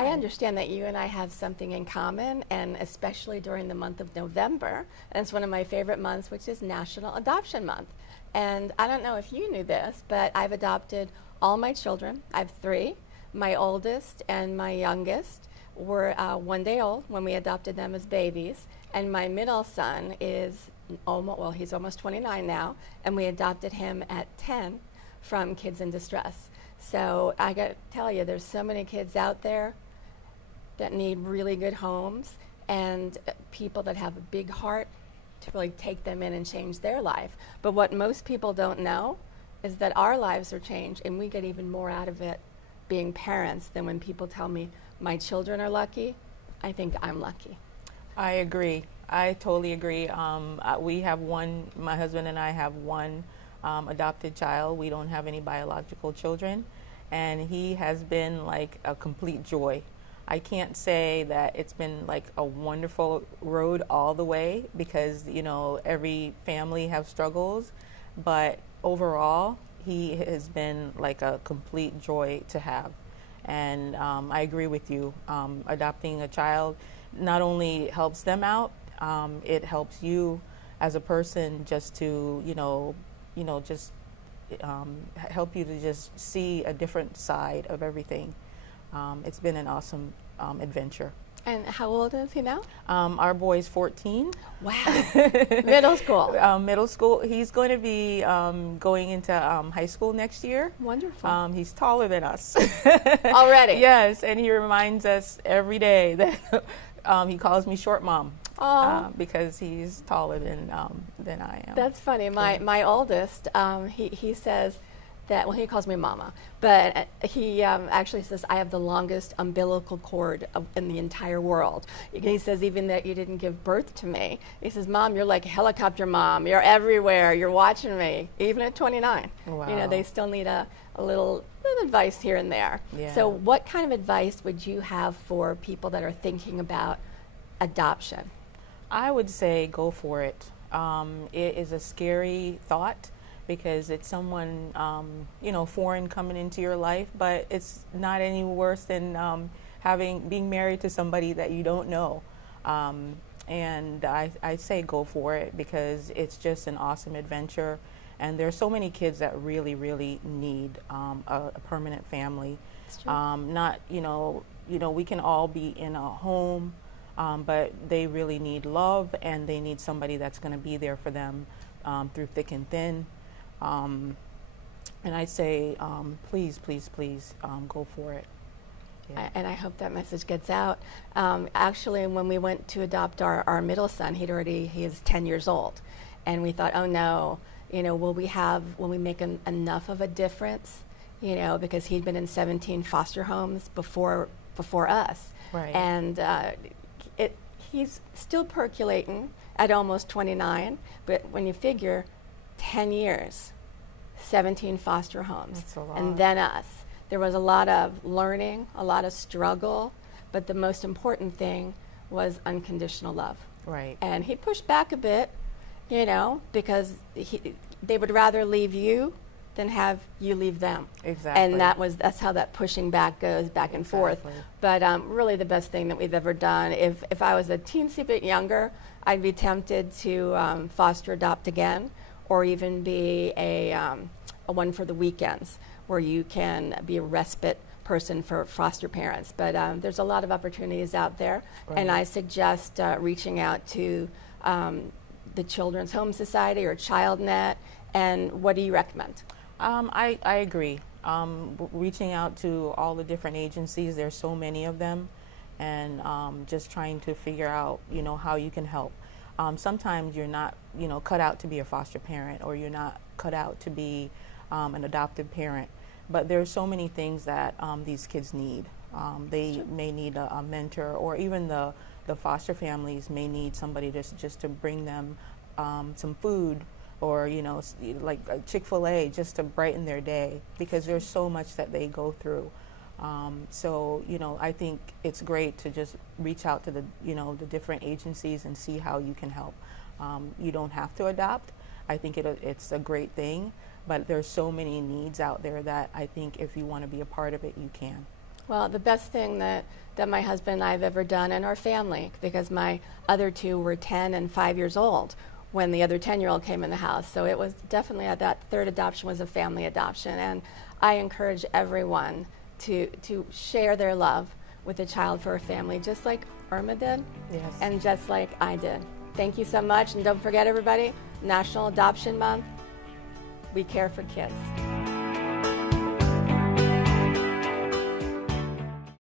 I understand that you and I have something in common, and especially during the month of November, and it's one of my favorite months, which is National Adoption Month. And I don't know if you knew this, but I've adopted all my children. I have three. My oldest and my youngest were 1 day old when we adopted them as babies, and my middle son is he's almost 29 now, and we adopted him at 10 from Kids in Distress. So I got to tell you, there's so many kids out there that need really good homes, and people that have a big heart to really take them in and change their life. But what most people don't know is that our lives are changed, and we get even more out of it being parents than when people tell me my children are lucky. I think I'm lucky. I agree. I totally agree. We have my husband and I have one adopted child. We don't have any biological children, and he has been like a complete joy. I can't say that it's been like a wonderful road all the way, because every family have struggles, but overall he has been like a complete joy to have. And I agree with you. Adopting a child not only helps them out, it helps you as a person just to help you to just see a different side of everything. It's been an awesome adventure. And how old is he now? Our boy's 14. Wow. Middle school. Middle school. He's going to be going into high school next year. Wonderful. He's taller than us. Already? Yes, and he reminds us every day that he calls me short mom. Because he's taller than I am. That's funny. My oldest, he says that, well, he calls me mama, but he actually says I have the longest umbilical cord in the entire world. He says even that you didn't give birth to me. He says, Mom, you're like helicopter mom. You're everywhere. You're watching me, even at 29. Wow. They still need a little advice here and there. Yeah. So what kind of advice would you have for people that are thinking about adoption? I would say go for it. It is a scary thought, because it's someone foreign coming into your life, but it's not any worse than being married to somebody that you don't know. And I say go for it, because it's just an awesome adventure, and there's so many kids that really, really need a permanent family. We can all be in a home, but they really need love, and they need somebody that's going to be there for them through thick and thin. And I say, please, please, please, go for it. Yeah. And I hope that message gets out. Actually, when we went to adopt our middle son, he is 10 years old. And we thought, oh no, will we make enough of a difference? Because he'd been in 17 foster homes before us. Right. And he's still percolating at almost 29, but when you figure 10 years, 17 foster homes, that's a lot. And then us. There was a lot of learning, a lot of struggle, but the most important thing was unconditional love. Right. And he pushed back a bit, because they would rather leave you than have you leave them. Exactly. And that's how that pushing back goes back and forth. But really the best thing that we've ever done. If I was a teensy bit younger, I'd be tempted to foster adopt again, or even be a one for the weekends, where you can be a respite person for foster parents. But there's a lot of opportunities out there, right. And I suggest reaching out to the Children's Home Society or ChildNet. And what do you recommend? I agree. Reaching out to all the different agencies, there's so many of them, and just trying to figure out, how you can help. Sometimes you're not, cut out to be a foster parent, or you're not cut out to be an adoptive parent. But there's so many things that these kids need. They may need a mentor, or even the foster families may need somebody just to bring them some food, or like Chick-fil-A, just to brighten their day, because there's so much that they go through. So I think it's great to just reach out to the different agencies and see how you can help. You don't have to adopt. I think it's a great thing, but there's so many needs out there that I think if you want to be a part of it, you can. Well, the best thing that my husband and I have ever done in our family, because my other two were 10 and 5 years old when the other 10-year-old came in the house. So it was definitely that third adoption was a family adoption. And I encourage everyone to share their love with a child for a family, just like Erma did, Yes. and just like I did. Thank you so much. And don't forget, everybody, National Adoption Month. We care for kids.